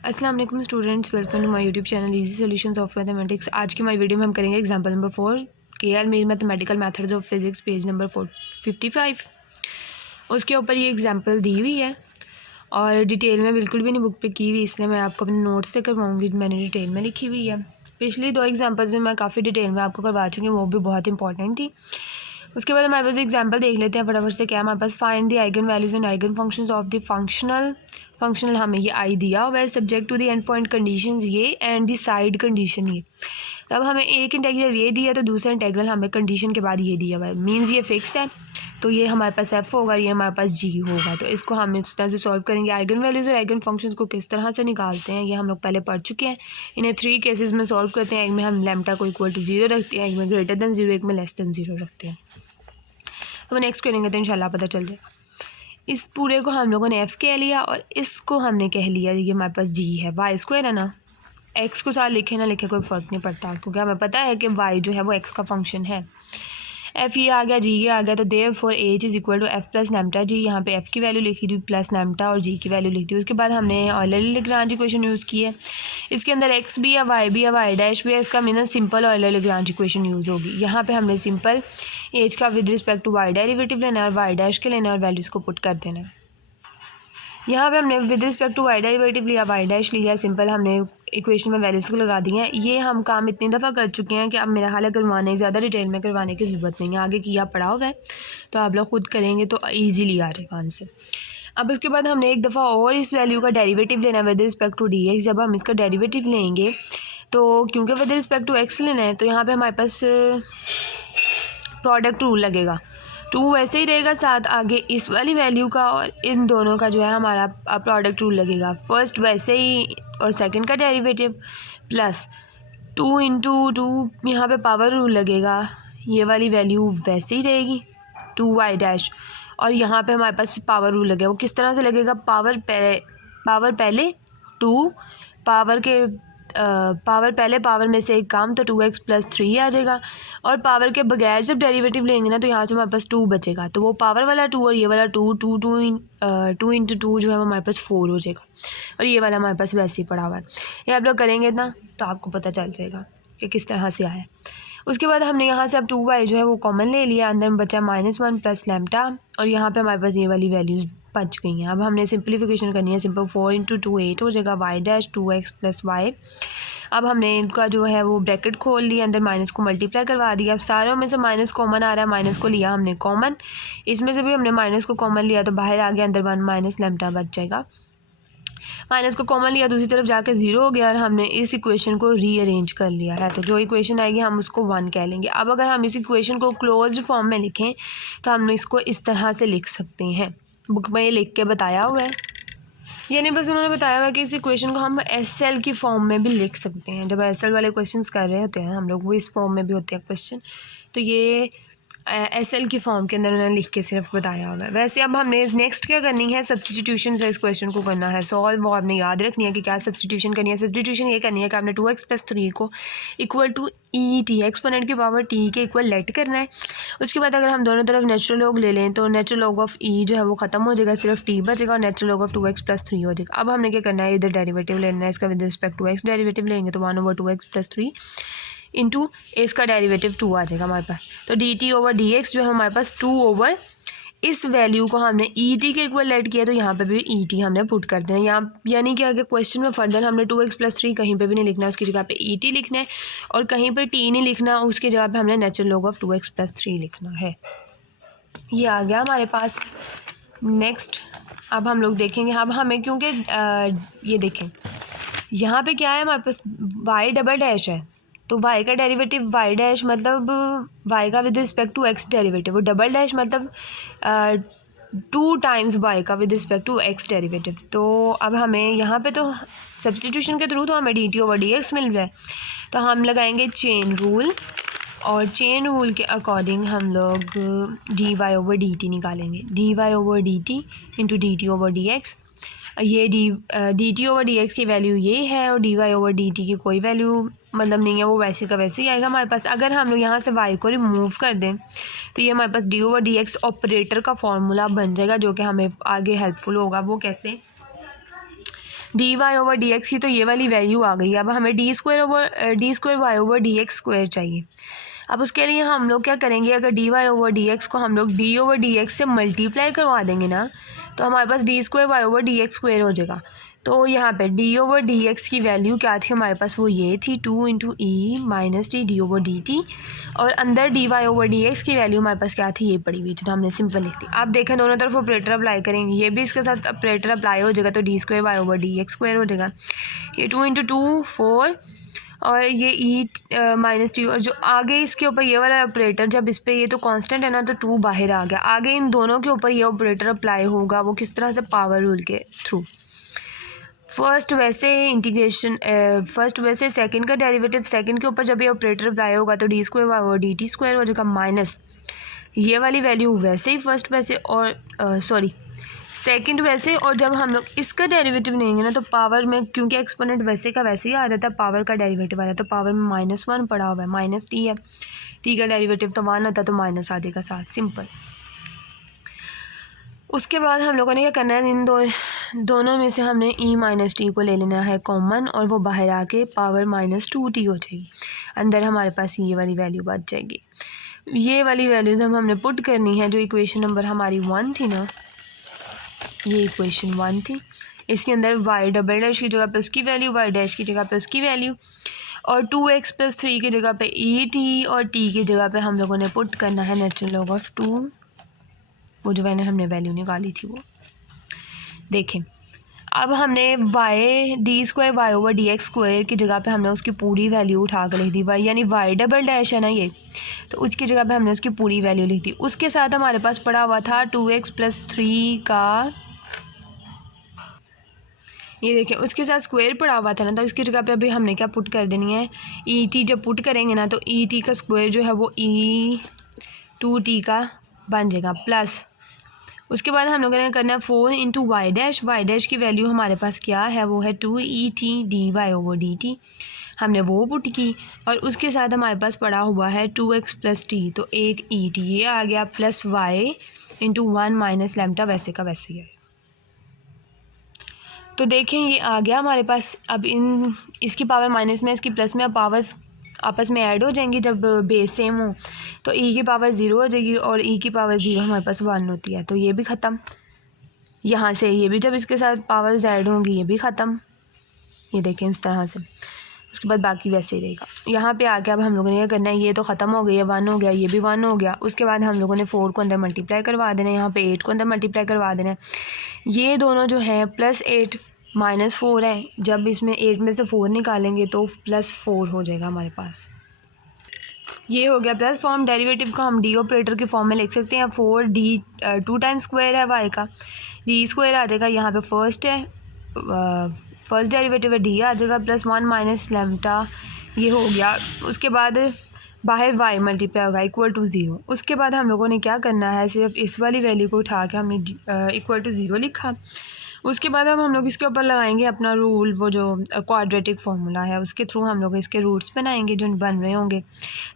अस्सलाम वालेकुम students, welcome to my YouTube channel easy solutions of mathematics. आज की हमारी वीडियो में हम करेंगे example number 4 KL Mary mathematical methods of physics, page number 55। उसके ऊपर ये एग्जांपल दी हुई है और डिटेल में बिल्कुल भी नहीं बुक पे की हुई, इसलिए मैं आपको अपने नोट्स से करवाऊँगी। मैंने डिटेल में लिखी हुई है। पिछली 2 एग्जाम्पल्स में मैं काफ़ी डिटेल में आपको करवा चुकी हूँ, वो भी बहुत इंपॉर्टेंट थी। उसके बाद हमारे पास एग्जांपल देख लेते हैं फटाफट से। क्या हमारे पास find the eigenvalues and eigenfunctions of the functional हमें ये आई दिया हुआ है, subject to the end point conditions ये एंड द साइड कंडीशन ये। तब हमें एक इंटेग्रल ये दिया तो दूसरा इंटेग्रल हमें कंडीशन के बाद ये दिया हुआ है, मीन्स ये फिक्स्ड है। तो ये हमारे पास एफ होगा, ये हमारे पास जी होगा। तो इसको हम इस तरह से सॉल्व करेंगे। आइगन वैल्यूज और आइगन फंक्शंस को किस तरह से निकालते हैं ये हम लोग पहले पढ़ चुके हैं। इन्हें 3 केसेस में सॉल्व करते हैं। एक में हम लैम्डा को इक्वल टू 0 रखते हैं, एक में ग्रेटर देन 0, एक में लेस देन 0 रखते हैं। तो नेक्स्ट करेंगे तो इंशाल्लाह पता चल जाएगा। इस पूरे को हम लोगों ने एफ़ कह लिया और इसको हमने कह लिया ये हमारे पास जी है। वाई स्क्वायर है ना, एक्स को साथ लिखे ना लिखे कोई फ़र्क नहीं पड़ता, क्योंकि हमें पता है कि वाई जो है वो एक्स का फंक्शन है। एफ़ ये आ गया, जी ये आ गया, तो therefore H is equal to F plus lambda G. यहाँ पे एफ़ की वैल्यू लिखी थी प्लस लैम्डा और जी की वैल्यू लिखी थी। उसके बाद हमने ऑयलर-लैग्रांज इक्वेशन यूज़ की है। इसके अंदर एक्स भी है, वाई भी है, वाई डैश भी है। इसका mean simple Euler Lagrange equation use होगी। यहाँ पे हमने सिंपल एच का with respect to y derivative लेना है और वाई डैश के लेना है और वैल्यूज़ को पुट कर देना है। यहाँ पे हमने with respect to y derivative लिया, वाई डैश लिया, सिंपल हमने इक्वेशन में वैल्यूज़ को लगा दी हैं। ये हम काम इतनी दफ़ा कर चुके हैं कि अब मेरा हाल है करवाने ज़्यादा डिटेल में करवाने की ज़रूरत नहीं है। आगे किया पड़ा हुआ है तो आप लोग खुद करेंगे तो ईजीली आ जाएगा आंसर। अब उसके बाद हमने एक दफ़ा और इस वैल्यू का डेरिवेटिव लेना है with respect to d x. जब हम इसका डेरिवेटिव लेंगे तो क्योंकि विद रिस्पेक्ट टू एक्स लेना है तो यहाँ पर हमारे पास प्रोडक्ट रूल लगेगा। 2 वैसे ही रहेगा, साथ आगे इस वाली वैल्यू का और इन दोनों का जो है हमारा प्रोडक्ट रूल लगेगा। फर्स्ट वैसे ही और सेकंड का डेरिवेटिव प्लस 2 इंटू 2 यहाँ पर पावर रूल लगेगा। ये वाली वैल्यू वैसे ही रहेगी 2y डैश, और यहाँ पे हमारे पास पावर रूल लगेगा। वो किस तरह से लगेगा? पावर पहले 2 पावर के पावर पहले पावर में से एक काम तो 2x प्लस 3 आ जाएगा, और पावर के बगैर जब डेरिवेटिव लेंगे ना तो यहाँ से हमारे पास 2 बचेगा। तो वो पावर वाला 2 और ये वाला 2 इंटू 2 जो है वो हमारे पास 4 हो जाएगा, और ये वाला हमारे पास वैसे ही पड़ा हुआ है। ये आप लोग करेंगे ना तो आपको पता चल जाएगा कि किस तरह से आया। उसके बाद हमने यहाँ से अब 2y जो है वो कॉमन ले लिया, अंदर में बचा -1 प्लस लैम्डा, और यहाँ पे हमारे पास ये वाली वैल्यूज़ बच गई हैं। अब हमने सिंप्लीफिकेशन करनी है। सिंपल 4 इंटू 2 8 हो जाएगा, y dash 2x plus y। अब हमने इनका जो है वो ब्रैकेट खोल लिया, अंदर माइनस को मल्टीप्लाई करवा दिया। अब सारों में से माइनस कॉमन आ रहा है, माइनस को लिया हमने कॉमन, इसमें से भी हमने माइनस को कॉमन लिया तो बाहर आ गया, अंदर 1 माइनस लैम्डा बच जाएगा। माइनस को कॉमन लिया, दूसरी तरफ जाके 0 हो गया और हमने इस इक्वेशन को रीअरेंज कर लिया है। तो जो इक्वेशन आएगी हम उसको 1 कह लेंगे। अब अगर हम इस इक्वेशन को क्लोज्ड फॉर्म में लिखें तो हम इसको इस तरह से लिख सकते हैं। बुक में ये लिख के बताया हुआ है, यानी बस उन्होंने बताया हुआ है कि इस इक्वेशन को हम SL की फॉर्म में भी लिख सकते हैं। जब SL वाले क्वेश्चंस कर रहे होते हैं हम लोग, वो इस फॉर्म में भी होते हैं क्वेश्चन, तो ये SL की फॉर्म के अंदर उन्होंने लिख के सिर्फ बताया हुआ है। वैसे अब हमने नेक्स्ट क्या करनी है, सब्स्टिट्यूशन से इस क्वेश्चन को करना है सॉल्व। वो आपने याद रखनी है कि क्या सब्स्टिट्यूशन करनी है। सब्स्टिट्यूशन ये करनी है कि आपने 2x प्लस 3 को इक्वल टू ET एक्सपोनेंट की पावर t के इक्वल लेट करना है। उसके बाद अगर हम दोनों तरफ नेचुरल लॉग ले लें तो नेचुरल लॉग ऑफ e जो है वो ख़त्म हो जाएगा, सिर्फ t बचेगा, और natural log of 2x plus 3 हो जाएगा। अब हमने क्या करना है, इधर डेरिवेटिव लेना है इसका with respect to x। Derivative लेंगे तो 1/2x प्लस 3 इंटू इसका डेरिवेटिव 2 आ जाएगा हमारे पास। तो dt ओवर dx जो है हमारे पास 2 ओवर इस वैल्यू को हमने ET के इक्वल लेट किया तो यहाँ पे भी ET हमने पुट कर देना। यहाँ यानी कि अगर क्वेश्चन में फर्दर हमने 2x प्लस 3 कहीं पे भी नहीं लिखना, उसकी जगह पे ET लिखना है, और कहीं पे t नहीं लिखना, उसकी जगह पे हमने natural log of 2x plus 3 लिखना है। ये आ गया हमारे पास। नेक्स्ट अब हम लोग देखेंगे। अब हमें क्योंकि ये देखें यहाँ पे क्या है, हमारे पास y डबल डैश है, तो y का डेरिवेटिव y डैश मतलब y का with respect to x derivative, वो डबल डैश मतलब 2 टाइम्स y का with respect to x derivative. तो अब हमें यहाँ पे तो सब्स्टिट्यूशन के थ्रू तो हमें dt ओवर dx मिल रहा है, तो हम लगाएंगे चेन रूल, और चेन रूल के अकॉर्डिंग हम लोग dy ओवर dt निकालेंगे। dy over dt into dt over dx। ये dt ओवर dx की वैल्यू ये है और dy ओवर dt की कोई वैल्यू मतलब नहीं है, वो वैसे का वैसे ही आएगा हमारे पास। अगर हम लोग यहाँ से y को रिमूव कर दें तो ये हमारे पास d ओवर dx ऑपरेटर का फॉर्मूला बन जाएगा, जो कि हमें आगे हेल्पफुल होगा। वो कैसे? D y over d x की तो ये वाली वैल्यू आ गई। अब हमें d square y over d x square चाहिए। अब उसके लिए हम लोग क्या करेंगे, अगर d y over d x को हम लोग डी ओवर डी एक्स से मल्टीप्लाई करवा देंगे ना, तो हमारे पास d square y over d x square हो जाएगा। तो यहाँ पे डी ओवर डी एक्स की वैल्यू क्या थी हमारे पास, वो ये थी 2 into e minus t d over d t, और अंदर d y over d x की वैल्यू हमारे पास क्या थी, ये पड़ी हुई थी, तो हमने सिंपल लिख दी। आप देखें दोनों तरफ ऑपरेटर अप्लाई करेंगे, ये भी इसके साथ ऑपरेटर अप्लाई हो जाएगा, तो d square y over d x square हो जाएगा। ये 2 इंटू 2 4 और ये ई माइनस टी, और जो आगे इसके ऊपर ये वाला ऑपरेटर, जब इस पर ये तो कांस्टेंट है ना, तो 2 बाहर आ गया, आगे इन दोनों के ऊपर ये ऑपरेटर अप्लाई होगा, वो किस तरह से, पावर रूल के थ्रू। फर्स्ट वैसे सेकंड का डेरिवेटिव, सेकंड के ऊपर जब ये ऑपरेटर अप्लाई होगा तो d square over d T square हो जाएगा, माइनस ये वाली वैल्यू वैसे ही फर्स्ट वैसे और सेकंड वैसे, और जब हम लोग इसका डेरिवेटिव लेंगे ना तो पावर में, क्योंकि एक्सपोनेंट वैसे का वैसे ही आ जाता है, पावर का डेरिवेटिव आ जाता है, तो पावर में -1 पड़ा हुआ है, माइनस टी है, टी का डेरिवेटिव तो 1 होता है, तो माइनस आ जाएगा साथ, सिंपल। उसके बाद हम लोगों ने क्या करना है, इन दोनों में से हमने e माइनस टी को ले लेना है कॉमन, और वो बाहर आके पावर -2t हो जाएगी, अंदर हमारे पास ये वाली वैल्यू बच जाएगी। ये वाली वैल्यूज़ हमने पुट करनी है, जो इक्वेशन नंबर हमारी 1 थी ना, ये इक्वेशन 1 थी, इसके अंदर y डबल डैश की जगह पे उसकी वैल्यू, y डैश की जगह पे उसकी वैल्यू, और 2x + 3 की जगह पे et, और t की जगह पे हम लोगों ने पुट करना है नेचुरल लॉग ऑफ 2, वो जो मैंने हमने वैल्यू निकाली थी वो। देखें अब हमने y d square y over d x square की जगह पे हमने उसकी पूरी वैल्यू उठा कर लिख दी, y यानी y डबल डैश है ना ये, तो उसकी जगह पे हमने उसकी पूरी वैल्यू लिख दी। उसके साथ हमारे पास पड़ा हुआ था 2x + 3 का, ये देखें उसके साथ स्क्वायर पड़ा हुआ था ना, तो इसकी जगह पे अभी हमने क्या पुट कर देनी है, ई टी जब पुट करेंगे ना तो ई टी का स्क्वायर जो है वो e2t का बन जाएगा, प्लस उसके बाद हम लोगों ने करना है 4 इंटू वाई डैश की वैल्यू हमारे पास क्या है, वो है 2et dy ओवर dt, हमने वो पुट की, और उसके साथ हमारे पास पड़ा हुआ है 2x + t, तो एक et ये आ गया, plus y into 1 minus lambda वैसे का वैसे ही है। तो देखें ये आ गया हमारे पास। अब इसकी पावर माइनस में इसकी प्लस में, अब पावर्स आपस में ऐड हो जाएंगी जब बेस सेम हो, तो e की पावर 0 हो जाएगी, और e की पावर 0 हमारे पास 1 होती है, तो ये भी ख़त्म। यहाँ से ये भी जब इसके साथ पावर्स ऐड होंगी ये भी ख़त्म, ये देखें इस तरह से। उसके बाद बाकी वैसे ही रहेगा। यहाँ पे आके अब हम लोगों ने क्या करना है, ये तो ख़त्म हो गया, ये 1 हो गया, ये भी 1 हो गया। उसके बाद हम लोगों ने 4 को अंदर मल्टीप्लाई करवा देना है, यहाँ पे 8 को अंदर मल्टीप्लाई करवा देना है। ये दोनों जो है +8 -4 है, जब इसमें 8 में से 4 निकालेंगे तो +4 हो जाएगा हमारे पास। ये हो गया प्लस फॉर्म। डेरिवेटिव को हम डी ऑपरेटर के फॉर्म में लिख सकते हैं। 4d 2 टाइम्स स्क्वायर है y का, डी स्क्वायर आ जाएगा, यहाँ पे फर्स्ट है, फर्स्ट डेरिवेटिव है डी आ जाएगा, +1 माइनस लैम्डा, ये हो गया। उसके बाद बाहर y मल्टीप्लाई होगा =0। उसके बाद हम लोगों ने क्या करना है, सिर्फ इस वाली वैल्यू को उठा के हमने =0 लिखा। उसके बाद अब हम लोग इसके ऊपर लगाएंगे अपना रूल, वो जो क्वाड्रेटिक फार्मूला है उसके थ्रू हम लोग इसके रूट्स बनाएंगे जो बन रहे होंगे।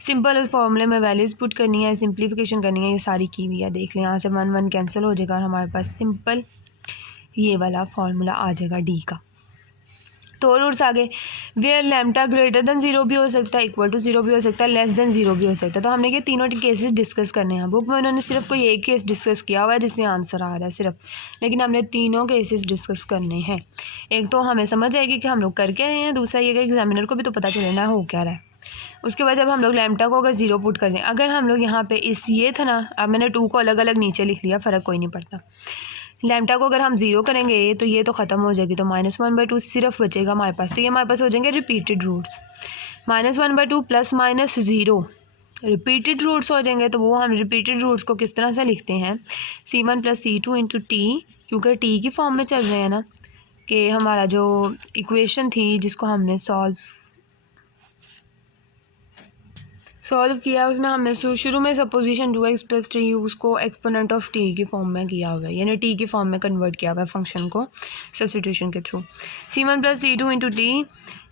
सिंपल इस फार्मूले में वैल्यूज़ पुट करनी है, सिंप्लीफिकेशन करनी है, ये सारी की हुई है। देख लें यहाँ से 1 1 कैंसिल हो जाएगा और हमारे पास सिंपल ये वाला फार्मूला आ जाएगा डी का। तो रूट्स आगे, वेयर लैम्डा >0 भी हो सकता है, =0 भी हो सकता है, <0 भी हो सकता है। तो हमने ये तीनों केसेस डिस्कस करने हैं। बुक में उन्होंने सिर्फ कोई एक केस डिस्कस किया हुआ है जिससे आंसर आ रहा है सिर्फ, लेकिन हमने तीनों केसेस डिस्कस करने हैं। एक तो हमें समझ आएगी कि हम लोग कर क्या रहे हैं, दूसरा ये कि एग्जामिनर को भी तो पता चलेना हो क्या रहा है। उसके बाद जब हम लोग लैम्डा को अगर 0 पुट कर दें, अगर हम लोग यहाँ पे ये था ना, अब मैंने 2 को अलग अलग नीचे लिख लिया, फ़र्क कोई नहीं पड़ता। लैम्डा को अगर हम 0 करेंगे तो ये तो ख़त्म हो जाएगी, तो -1/2 सिर्फ बचेगा हमारे पास। तो ये हमारे पास हो जाएंगे रिपीटेड रूट्स, -1/2 + -0 रिपीटेड रूट्स हो जाएंगे। तो वो हम रिपीटेड रूट्स को किस तरह से लिखते हैं, C1 + C2 × t, क्योंकि t की फॉर्म में चल रहे हैं ना, कि हमारा जो इक्वेशन थी जिसको हमने सॉल्व किया, उसमें हमने शुरू में सपोजिशन 2x + 3 उसको एक्सपोनेंट ऑफ t की फॉर्म में किया हुआ है, यानी t की फॉर्म में कन्वर्ट किया हुआ है फंक्शन को सब्स्टिट्यूशन के थ्रू। C1 + C2 × t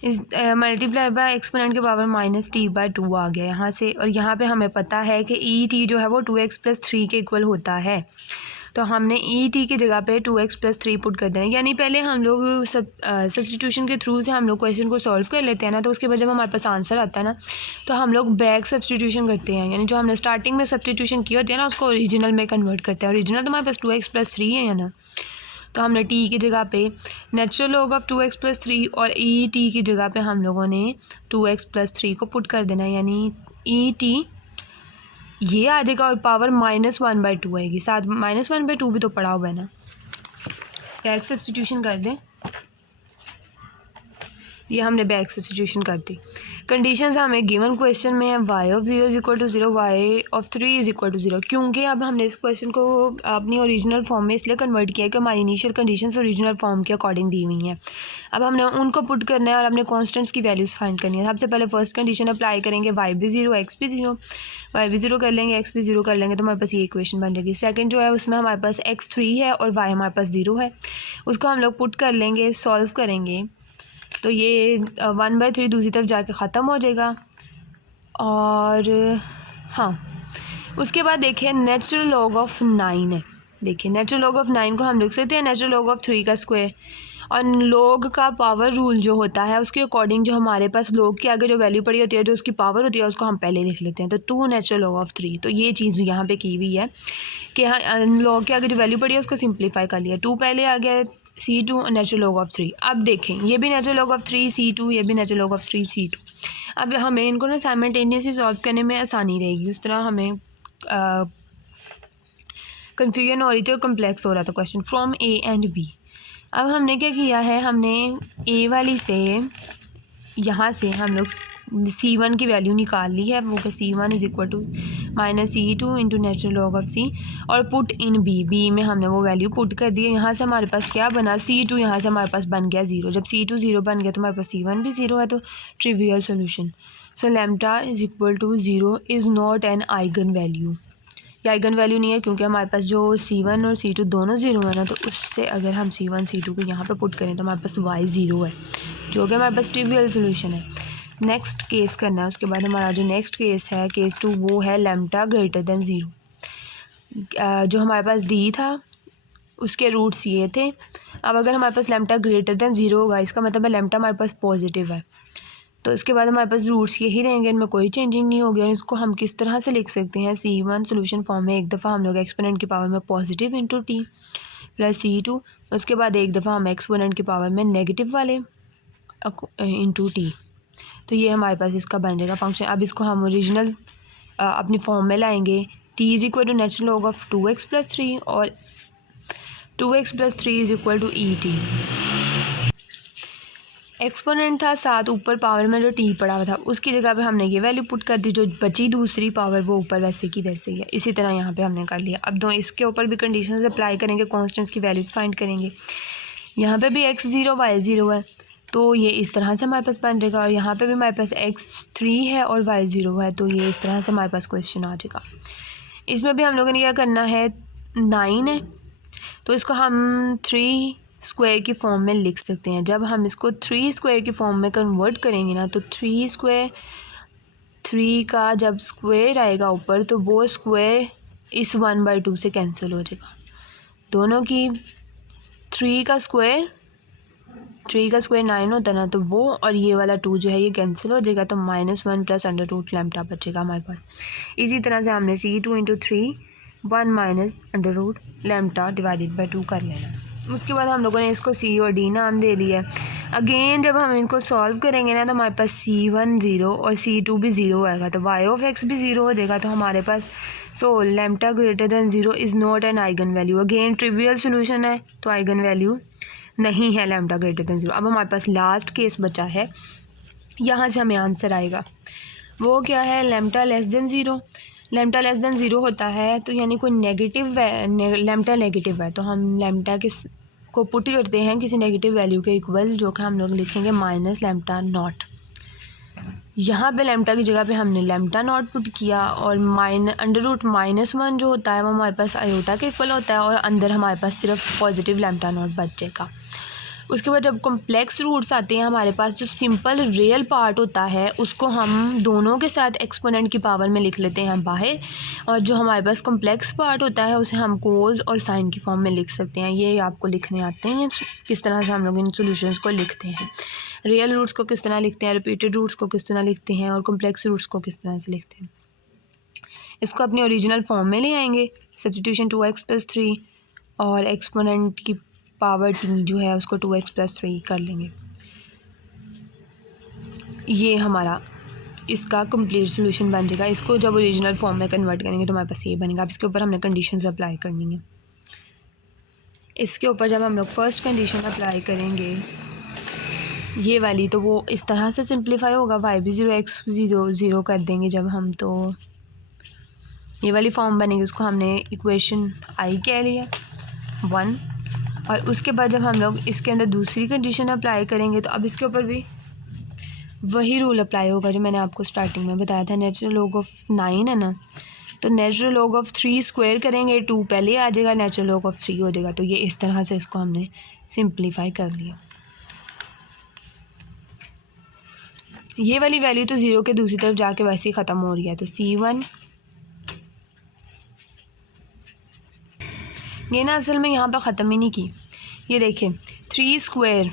इस मल्टीप्लाई बाय एक्सपोनेंट के पावर -t/2 आ गया यहाँ से। और यहाँ पे हमें पता है कि e t जो है वो 2x + 3 के इक्वल होता है। तो हमने ई टी की जगह पे 2x + 3 पुट कर देना, यानी पहले हम लोग सब्स्टिट्यूशन के थ्रू से हम लोग क्वेश्चन को सॉल्व कर लेते हैं ना, तो उसके बाद जब हमारे पास आंसर आता है ना तो हम लोग बैक सब्स्टिट्यूशन करते हैं, यानी जो हमने स्टार्टिंग में सब्स्टिट्यूशन की होती है ना उसको ओरिजिनल में कन्वर्ट करते हैं। ओरिजिनल तो हमारे पास 2x + 3 है ना, तो हमने टी की जगह पे नेचुरल लॉग ऑफ 2x + 3 और ई टी की जगह पे हम लोगों ने 2x + 3 को पुट कर देना, यानी ई टी ये आ जाएगा और पावर -1/2 आएगी। साथ -1/2 भी तो पड़ा हुआ है ना, बैक सब्स्टिट्यूशन कर दें। ये हमने बैक सब्स्टिट्यूशन कर दी। कंडीशंस हमें गिवन क्वेश्चन में है y(0) = 0, y(3) = 0, क्योंकि अब हमने इस क्वेश्चन को अपनी ओरिजिनल फॉर्म में इसलिए कन्वर्ट किया है कि हमारी इनिशियल कंडीशंस ओरिजिनल फॉर्म के अकॉर्डिंग दी हुई हैं। अब हमने उनको पुट करना है और अपने कॉन्स्टेंट्स की वैल्यूज़ फाइंड करनी है। सबसे पहले फर्स्ट कंडीशन अप्लाई करेंगे, y भी 0 x भी 0, y भी 0 कर लेंगे x भी 0 कर लेंगे, तो हमारे पास ये इक्वेशन बन जाएगी। सेकंड जो है उसमें हमारे पास x 3 है और y हमारे पास 0 है, उसको हम लोग पुट कर लेंगे, सॉल्व करेंगे, तो ये 1/3 दूसरी तरफ जाके ख़त्म हो जाएगा। और हाँ, उसके बाद देखिए नेचुरल लॉग ऑफ 9 है। देखिए नेचुरल लॉग ऑफ 9 को हम लिख सकते हैं नेचुरल लॉग ऑफ 3 का स्क्वायर, और लॉग का पावर रूल जो होता है उसके अकॉर्डिंग जो हमारे पास लॉग के आगे जो वैल्यू पड़ी होती है, जो उसकी पावर होती है, उसको हम पहले लिख लेते हैं। तो 2 नेचुरल लॉग ऑफ 3, तो ये चीज़ यहाँ पे की हुई है कि हाँ लॉग के आगे जो वैल्यू पड़ी है उसको सिंप्लीफाई कर लिया। 2 पहले आ गया, C2 नेचुरल लॉग ऑफ 3। अब देखें ये भी नेचुरल लॉग ऑफ 3 C2, ये भी नेचुरल लॉग ऑफ 3 C2। अब हमें इनको ना साइमल्टेनियसली सॉल्व करने में आसानी रहेगी, उस तरह हमें कन्फ्यूजन हो रही थी और कम्प्लेक्स हो रहा था question from A and B। अब हमने क्या किया है, हमने A वाली से यहाँ से हम लोग C1 की वैल्यू निकाल ली है, वो कि C1 = -C2 × natural log of C, और पुट इन B में हमने वो वैल्यू पुट कर दी है। यहाँ से हमारे पास क्या बना, C2 यहाँ से हमारे पास बन गया 0। जब C2 0 बन गया तो हमारे पास C1 भी 0 है, तो trivial solution. So lambda = 0 is not an eigen value. ये आइगन वैल्यू नहीं है क्योंकि हमारे पास जो C1 और C2 दोनों 0 है ना, तो उससे अगर हम C1 C2 को यहाँ पे पुट करें तो हमारे पास y 0 है, जो कि हमारे पास ट्रिवियल सोल्यूशन है। नेक्स्ट केस करना है, उसके बाद हमारा जो नेक्स्ट केस है केस 2, वो है लैम्डा > 0। जो हमारे पास D था उसके रूट्स ये थे। अब अगर हमारे पास लैम्डा > 0 होगा, इसका मतलब है लैम्डा हमारे पास पॉजिटिव है, तो इसके बाद हमारे पास रूट्स यही रहेंगे, इनमें कोई चेंजिंग नहीं होगी। और इसको हम किस तरह से लिख सकते हैं, C1 सोल्यूशन फॉर्म में एक दफ़ा हम लोग एक्सपोनेंट की पावर में पॉजिटिव × t + C2, उसके बाद एक दफ़ा हम एक्सपोनेंट की पावर में नेगेटिव वाले × t, तो ये हमारे पास इसका बन जाएगा फंक्शन। अब इसको हम ओरिजिनल अपनी फॉर्म में लाएंगे, t = natural log of 2x + 3 और 2x + 3 = et। एक्सपोनेंट था साथ, ऊपर पावर में जो t पड़ा हुआ था उसकी जगह पे हमने ये वैल्यू पुट कर दी, जो बची दूसरी पावर वो ऊपर वैसे की वैसे ही है। इसी तरह यहाँ पे हमने कर लिया। अब दो इसके ऊपर भी कंडीशंस अप्लाई करेंगे, कॉन्स्टेंट्स की वैल्यूज़ फाइंड करेंगे। यहाँ पे भी x 0 y 0 है, तो ये इस तरह से हमारे पास बन जाएगा, और यहाँ पे भी हमारे पास x 3 है और y 0 है, तो ये इस तरह से हमारे पास क्वेश्चन आ जाएगा। इसमें भी हम लोगों ने क्या करना है, 9 है तो इसको हम 3 स्क्वायर की फॉर्म में लिख सकते हैं। जब हम इसको 3 स्क्वायर की फॉर्म में कन्वर्ट करेंगे ना, तो 3 स्क्वायर 3 का जब स्क्वायर आएगा ऊपर, तो वो स्क्वायर इस 1/2 से कैंसिल हो जाएगा। दोनों की 3 का स्क्वायर 9 होता ना, तो वो और ये वाला 2 जो है ये कैंसिल हो जाएगा, तो -1 + √λ बचेगा हमारे पास। इसी तरह से हमने C2 × 3 1 - √λ / 2 कर लेना। उसके बाद हम लोगों ने इसको C और D नाम दे दिया है। अगेन जब हम इनको सॉल्व करेंगे ना, तो हमारे पास C1 0 और C2 भी 0 आएगा, तो y(x) भी 0 हो जाएगा, तो हमारे पास lambda > 0 is not an eigenvalue. Again trivial solution है, तो आइगन वैल्यू नहीं है लैम्डा > 0। अब हमारे पास लास्ट केस बचा है, यहाँ से हमें आंसर आएगा। वो क्या है, लैम्डा < 0। लैम्डा < 0 होता है तो यानी कोई नेगेटिव लैम्डा नेगेटिव है, तो हम लैम्डा को पुट करते हैं किसी नेगेटिव वैल्यू के इक्वल, जो कि हम लोग लिखेंगे -λ0। यहाँ पे लैम्डा की जगह पे हमने λ0 पुट किया, और √-1 जो होता है वो हमारे पास आयोटा के इक्वल होता है, और अंदर हमारे पास सिर्फ पॉजिटिव λ0 बच जाएगा। उसके बाद जब कॉम्प्लेक्स रूट्स आते हैं हमारे पास, जो सिंपल रियल पार्ट होता है उसको हम दोनों के साथ एक्सपोनेंट की पावर में लिख लेते हैं बाहर, और जो हमारे पास कॉम्प्लेक्स पार्ट होता है उसे हम कोस और साइन की फॉर्म में लिख सकते हैं। ये आपको लिखने आते हैं किस तरह से हम लोग इन सॉल्यूशंस को लिखते हैं। रियल रूट्स को किस तरह लिखते हैं, रिपीटेड रूट्स को किस तरह लिखते हैं, और कॉम्प्लेक्स रूट्स को किस तरह से लिखते हैं। इसको अपनी ओरिजिनल फॉर्म में ले आएंगे, सब्स्टिट्यूशन 2x+3 और एक्सपोनेंट की पावर t जो है उसको 2x+3 कर लेंगे। ये हमारा इसका कंप्लीट सॉल्यूशन बन जाएगा। इसको जब ओरिजिनल फॉर्म में कन्वर्ट करेंगे तो हमारे पास ये बनेगा। अब इसके ऊपर हमने कंडीशंस अप्लाई करनी है। इसके ऊपर जब हम लोग फर्स्ट कंडीशन अप्लाई करेंगे ये वाली, तो वो इस तरह से सिंप्लीफाई होगा, y भी 0 x 0 कर देंगे जब हम, तो ये वाली फॉर्म बनेगी। उसको हमने इक्वेशन I कह लिया 1। और उसके बाद जब हम लोग इसके अंदर दूसरी कंडीशन अप्लाई करेंगे तो अब इसके ऊपर भी वही रूल अप्लाई होगा जो मैंने आपको स्टार्टिंग में बताया था। नेचुरल लॉग ऑफ 9 है ना, तो नेचुरल लॉग ऑफ 3 स्क्वायर करेंगे, 2 पहले आ जाएगा, नेचुरल लॉग ऑफ 3 हो जाएगा। तो ये इस तरह से इसको हमने सिंप्लीफाई कर लिया। ये वाली वैल्यू तो 0 के दूसरी तरफ जाके वैसे ही ख़त्म हो रही है, तो C1 ये ना असल में यहाँ पर ख़त्म ही नहीं की। ये देखें 3 स्क्वायर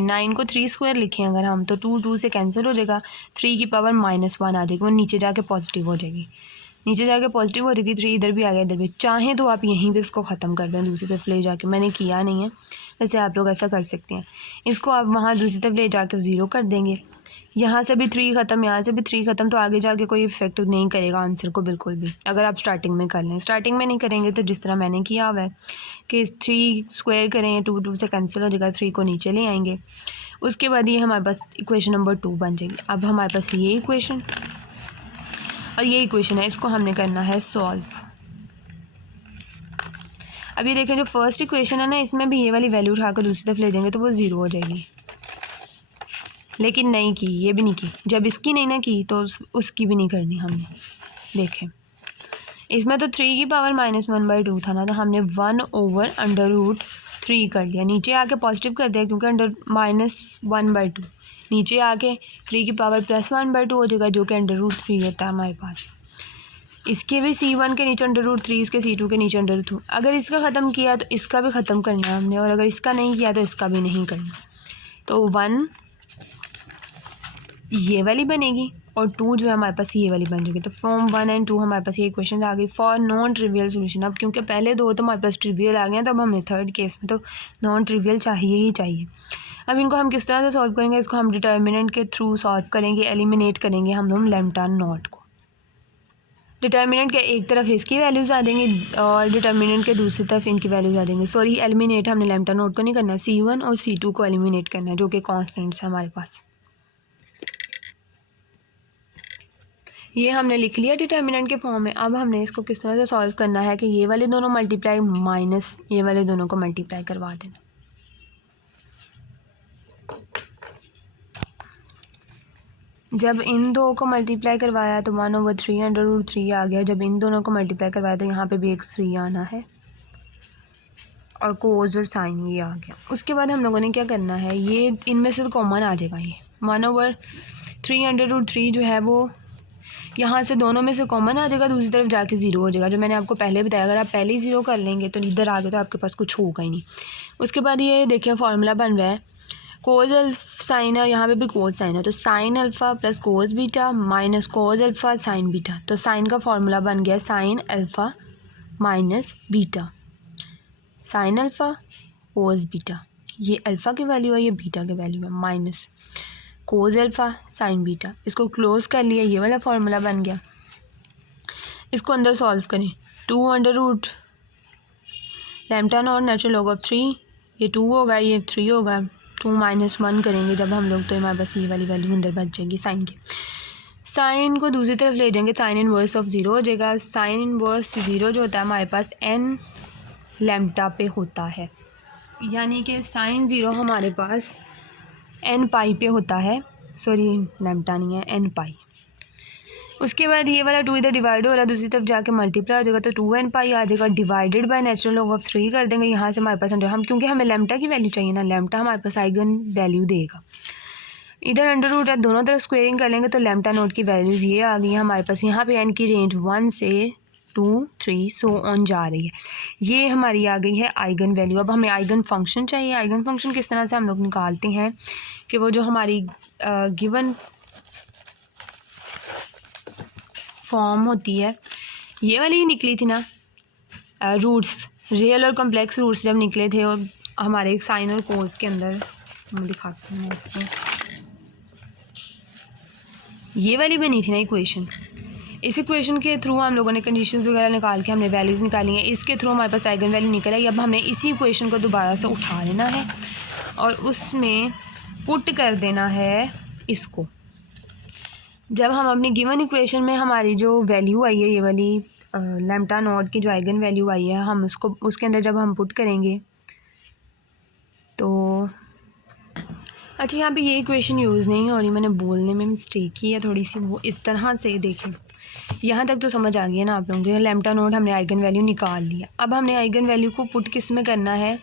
9 को 3 स्क्वायर लिखें अगर हम, तो 2 से कैंसिल हो जाएगा, 3 की पावर -1 आ जाएगी, वो नीचे जाके पॉजिटिव हो जाएगी, 3 इधर भी आ गया, इधर भी। चाहें तो आप यहीं पे इसको ख़त्म कर दें दूसरी तरफ ले जाके, मैंने किया नहीं है, वैसे आप लोग ऐसा कर सकते हैं। इसको आप वहाँ दूसरी तरफ ले जाके 0 कर देंगे, यहाँ से भी 3 ख़त्म, यहाँ से भी 3 ख़त्म, तो आगे जाके कोई इफेक्ट नहीं करेगा आंसर को बिल्कुल भी, अगर आप स्टार्टिंग में कर लें। स्टार्टिंग में नहीं करेंगे तो जिस तरह मैंने किया हुआ है कि 3 स्क्वायर करें, 2 से कैंसिल हो जाएगा, 3 को नीचे ले आएंगे। उसके बाद ये हमारे पास इक्वेशन नंबर 2 बन जाएगी। अब हमारे पास ये इक्वेशन और ये इक्वेशन है, इसको हमने करना है सॉल्व। अब ये देखें जो फर्स्ट इक्वेशन है ना, इसमें भी ये वाली वैल्यू उठाकर दूसरी तरफ ले जाएंगे तो वो 0 हो जाएगी, लेकिन नहीं की, ये भी नहीं की। जब इसकी नहीं ना की तो उसकी भी नहीं करनी हमने। देखें इसमें तो 3 की पावर -1/2 था ना, तो हमने 1/√3 कर लिया, नीचे आके पॉजिटिव कर दिया क्योंकि अंडर -1/2, नीचे आके 3 की पावर +1/2 हो जाएगा जो कि √3 होता है हमारे पास। इसके भी C1 के नीचे √3, इसके C2 के नीचे √2। अगर इसका ख़त्म किया तो इसका भी ख़त्म करना है हमने, और अगर इसका नहीं किया तो इसका भी नहीं करना। तो 1 ये वाली बनेगी और 2 जो है हमारे पास ये वाली बन जाएगी। तो फ्रॉम 1 और 2 हमारे पास ये इक्वेशन आ गई फॉर नॉन ट्रिवियल सोल्यूशन। अब क्योंकि पहले 2 तो हमारे पास ट्रिवियल आ गए, तो अब हमें थर्ड केस में तो नॉन ट्रिवियल चाहिए ही चाहिए। अब इनको हम किस तरह से सॉल्व करेंगे, इसको हम डिटर्मिनेंट के थ्रू सॉल्व करेंगे, एलिमिनेट करेंगे हम लोग लैम्डा नॉट को। डिटर्मिनेंट के एक तरफ इसकी वैल्यूज़ आ जाएंगी और डिटर्मिनेंट के दूसरी तरफ इनकी वैल्यूज़ आ जाएंगी। सॉरी, एलिमिनेट हमने लैम्डा नॉट को नहीं करना, C1 और C2 को एलिमिनेट करना है जो कि कॉन्स्टेंट्स है हमारे पास। ये हमने लिख लिया डिटर्मिनेंट के फॉर्म में। अब हमने इसको किस तरह से सॉल्व करना है कि ये वाले दोनों मल्टीप्लाई माइनस ये वाले दोनों को मल्टीप्लाई करवा देना। जब इन दो को मल्टीप्लाई करवाया तो 1/3 आ गया। जब इन दोनों को मल्टीप्लाई करवाया तो यहाँ पे भी एक 3 आना है और कोस और साइन ये आ गया। उसके बाद हम लोगों ने क्या करना है, ये इनमें से तो कॉमन आ जाएगा। ये 1/3 जो है वो यहाँ से दोनों में से कॉमन आ जाएगा, दूसरी तरफ जाके 0 हो जाएगा, जो मैंने आपको पहले बताया। अगर आप पहले ही 0 कर लेंगे तो इधर आगे तो आपके पास कुछ होगा ही नहीं। उसके बाद ये देखिए फार्मूला बन रहा है, कोस साइन है, यहाँ पे भी कोस साइन है, तो sine alpha plus cos beta minus cos alpha sine beta. तो साइन का फार्मूला बन गया sine alpha minus beta, sine alpha cos beta. ये अल्फ़ा की वैल्यू है, ये बीटा की वैल्यू है, minus cos alpha sine beta. इसको क्लोज कर लिया, ये वाला फार्मूला बन गया। इसको अंदर सॉल्व करें, 2 lambda naught natural log of 3, ये 2 होगा, ये 3 होगा, 2 - 1 करेंगे जब हम लोग तो हमारे पास ये वाली वैल्यू अंदर बच जाएगी साइन की। साइन को दूसरी तरफ ले जाएंगे, साइन इनवर्स ऑफ 0 हो जाएगा। साइन इनवर्स 0 जो होता है हमारे पास n लैम्डा पे होता है, यानी कि साइन 0 हमारे पास n पाई पे होता है। सॉरी, लैम्डा नहीं है, n पाई। उसके बाद ये वाला 2 इधर डिवाइड हो रहा है, दूसरी तरफ जाके मल्टीप्लाई हो जाएगा, तो 2n पाई आ जाएगा, divided by natural log of 3 कर देंगे। यहाँ से हमारे पास हम क्योंकि हमें लैम्डा की वैल्यू चाहिए ना, लैम्डा हमारे पास आइगन वैल्यू देगा। इधर अंडर रूट है, दोनों तरफ स्क्वेयरिंग कर लेंगे तो लैम्डा नोट की वैल्यूज़ ये आ गई है हमारे पास। यहाँ पे n की रेंज 1 से 2 3 सो ऑन जा रही है। ये हमारी आ गई है आइगन वैल्यू। अब हमें आइगन फंक्शन चाहिए। आइगन फंक्शन किस तरह से हम लोग निकालते हैं कि वो जो हमारी गिवन फॉर्म होती है, ये वाली ही निकली थी ना, रूट्स, रियल और कॉम्प्लेक्स रूट्स जब निकले थे और हमारे साइन और कोस के अंदर, मैं दिखाती हूँ आपको, ये वाली बनी थी ना इक्वेशन। इस इक्वेशन के थ्रू हम लोगों ने कंडीशंस वगैरह निकाल के हमने वैल्यूज़ निकाली हैं। इसके थ्रू हमारे पास आइगन वैल्यू निकल आई। अब हमने इसी इक्वेशन को दोबारा से उठा लेना है और उसमें पुट कर देना है इसको। जब हम अपनी गिवन इक्वेशन में हमारी जो वैल्यू आई है, ये वाली लैम्डा नॉट की जो आइगन वैल्यू आई है, हम उसको उसके अंदर जब हम पुट करेंगे तो अच्छा, यहाँ पे ये इक्वेशन यूज़ नहीं हो रही, मैंने बोलने में मिस्टेक की है थोड़ी सी। वो इस तरह से देखें, यहाँ तक तो समझ आ गया ना आप लोगों को। लैम्डा नोट हमने आइगन वैल्यू निकाल लिया। अब हमने आइगन वैल्यू को पुट किस में करना है?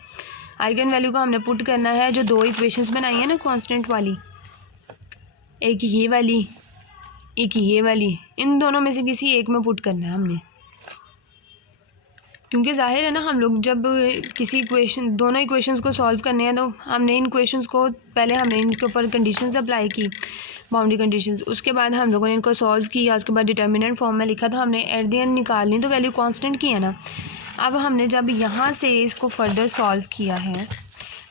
आइगन वैल्यू को हमने पुट करना है जो 2 इक्वेशंस बनाई है ना कांस्टेंट वाली, एक ये वाली, एक ये वाली, इन दोनों में से किसी एक में पुट करना है हमने। क्योंकि जाहिर है ना, हम लोग जब किसी इक्वेशन, दोनों इक्वेशंस को सॉल्व करने हैं तो हमने इन इक्वेशंस को पहले हमने इनके ऊपर कंडीशंस अप्लाई की, बाउंड्री कंडीशंस, उसके बाद हम लोगों ने इनको सॉल्व किया, उसके बाद डिटर्मिनेंट फॉर्म में लिखा था हमने, एट द एंड निकालनी तो वैल्यू कांस्टेंट की है ना। अब हमने जब यहाँ से इसको फर्दर सॉल्व किया है,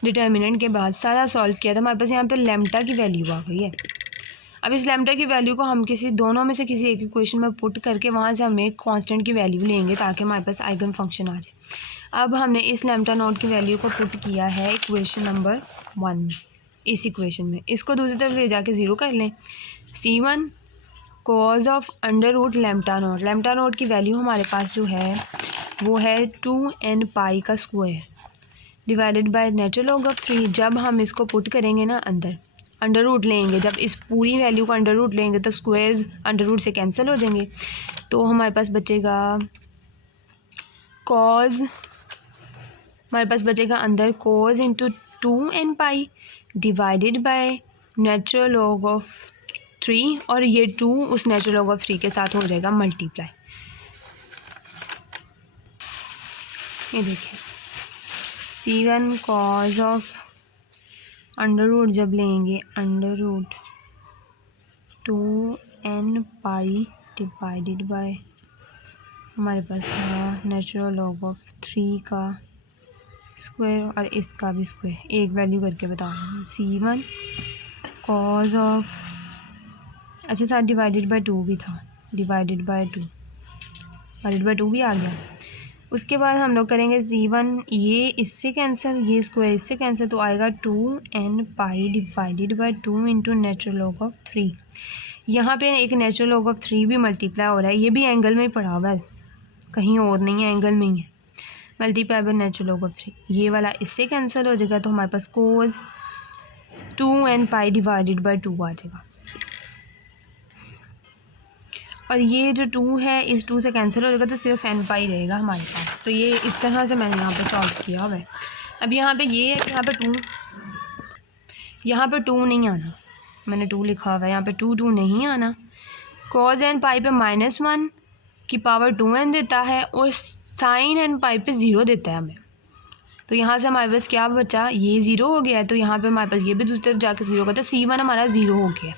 डिटर्मिनेंट के बाद सारा सॉल्व किया था, हमारे पास यहाँ पर लैम्डा की वैल्यू आ गई है। अब इस लैम्डा की वैल्यू को हम किसी दोनों में से किसी एक इक्वेशन में पुट करके वहाँ से हम एक कांस्टेंट की वैल्यू लेंगे ताकि हमारे पास आइगन फंक्शन आ जाए। अब हमने इस लैम्डा नॉट की वैल्यू को पुट किया है इक्वेशन नंबर 1, इस इक्वेशन में। इसको दूसरी तरफ ले जाके 0 कर लें। C1 cos of under root lambda naught, lambda naught की वैल्यू हमारे पास जो है वो है 2n पाई का square divided by natural log of 3। जब हम इसको पुट करेंगे ना अंदर, अंडर रूट लेंगे, जब इस पूरी वैल्यू को अंडर रूट लेंगे तो स्क्वायर्स अंडर रूट से कैंसिल हो जाएंगे, तो हमारे पास बचेगा कॉज, हमारे पास बचेगा अंदर cause into 2n pi divided by natural log of 3, और ये 2 उस नेचुरल लॉग ऑफ 3 के साथ हो जाएगा मल्टीप्लाई। ये देखिए, C1 cos of under root जब लेंगे, under root 2n pi divided by, हमारे पास था नेचुरल लॉग ऑफ 3 का स्क्वायर और इसका भी स्क्वायर, एक वैल्यू करके बता रहा हूँ। C1 कॉज ऑफ, अच्छा साथ डिवाइडेड बाय 2 भी था, डिवाइडेड बाय 2 भी आ गया। उसके बाद हम लोग करेंगे C1, ये इससे कैंसिल, ये स्क्वायर इससे कैंसिल, तो आएगा 2n pi divided bye 2 into natural log of 3। यहाँ पे एक नेचुरल लॉग ऑफ 3 भी मल्टीप्लाई हो रहा है, ये भी एंगल में ही पड़ा हुआ है, कहीं और नहीं है, एंगल में ही है, multiply by natural log of 3। ये वाला इससे कैंसिल हो जाएगा, तो हमारे पास कोज 2n पाई डिवाइडेड बाय 2 आ जाएगा। और ये जो 2 है इस 2 से कैंसिल हो जाएगा, तो सिर्फ n पाई रहेगा हमारे पास। तो ये इस तरह से मैंने यहाँ पे सॉल्व किया हुआ है। अब यहाँ पे ये है कि यहाँ पे 2 नहीं आना, मैंने 2 लिखा हुआ है, यहाँ पे 2 नहीं आना। कॉज n पाई पे -1 की पावर 2n देता है और साइन n पाई पे 0 देता है हमें। तो यहाँ से हमारे पास क्या बचा, ये 0 हो गया है, तो यहाँ पे हमारे पास ये भी दूसरी तरफ जाके 0 होगा, तो C1 हमारा 0 हो गया।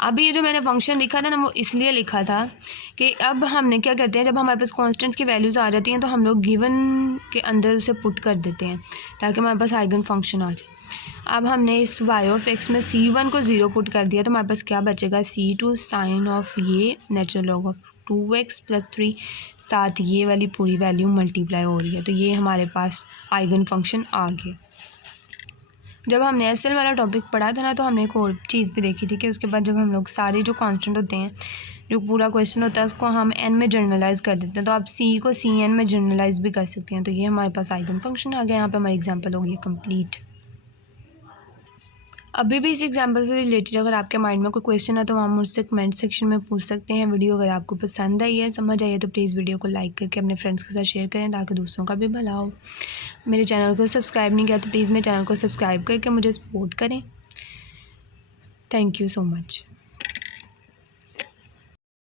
अब ये जो मैंने फंक्शन लिखा था ना, वो इसलिए लिखा था कि अब हमने क्या करते हैं, जब हमारे पास कॉन्स्टेंट्स की वैल्यूज़ आ जाती हैं तो हम लोग गिवन के अंदर उसे पुट कर देते हैं ताकि हमारे पास आइगन फंक्शन आ जाए। अब हमने इस y ऑफ x में C1 को 0 पुट कर दिया, तो हमारे पास क्या बचेगा, C2 साइन ऑफ ये नेचुरल लॉग ऑफ 2x + 3, साथ ये वाली पूरी वैल्यू मल्टीप्लाई हो रही है, तो ये हमारे पास आइगन फंक्शन आ गया। जब हमने एसएल वाला टॉपिक पढ़ा था ना, तो हमने एक और चीज़ भी देखी थी कि उसके बाद जब हम लोग सारे जो कांस्टेंट होते हैं, जो पूरा क्वेश्चन होता है, उसको हम n में जनरलाइज़ कर देते हैं, तो आप c को cn में जनरलाइज़ भी कर सकते हैं। तो ये हमारे पास आइगन फंक्शन आ गया। यहाँ पे हमारी एग्जांपल हो गई कंप्लीट। अभी भी इस एग्जाम्पल से रिलेटेड अगर आपके माइंड में कोई क्वेश्चन है तो आप मुझसे कमेंट सेक्शन में पूछ सकते हैं। वीडियो अगर आपको पसंद आई है, समझ आई है, तो प्लीज़ वीडियो को लाइक करके अपने फ्रेंड्स के साथ शेयर करें ताकि दूसरों का भी भला हो। मेरे चैनल को सब्सक्राइब नहीं किया तो प्लीज़ मेरे चैनल को सब्सक्राइब करके मुझे सपोर्ट करें। Thank you so much.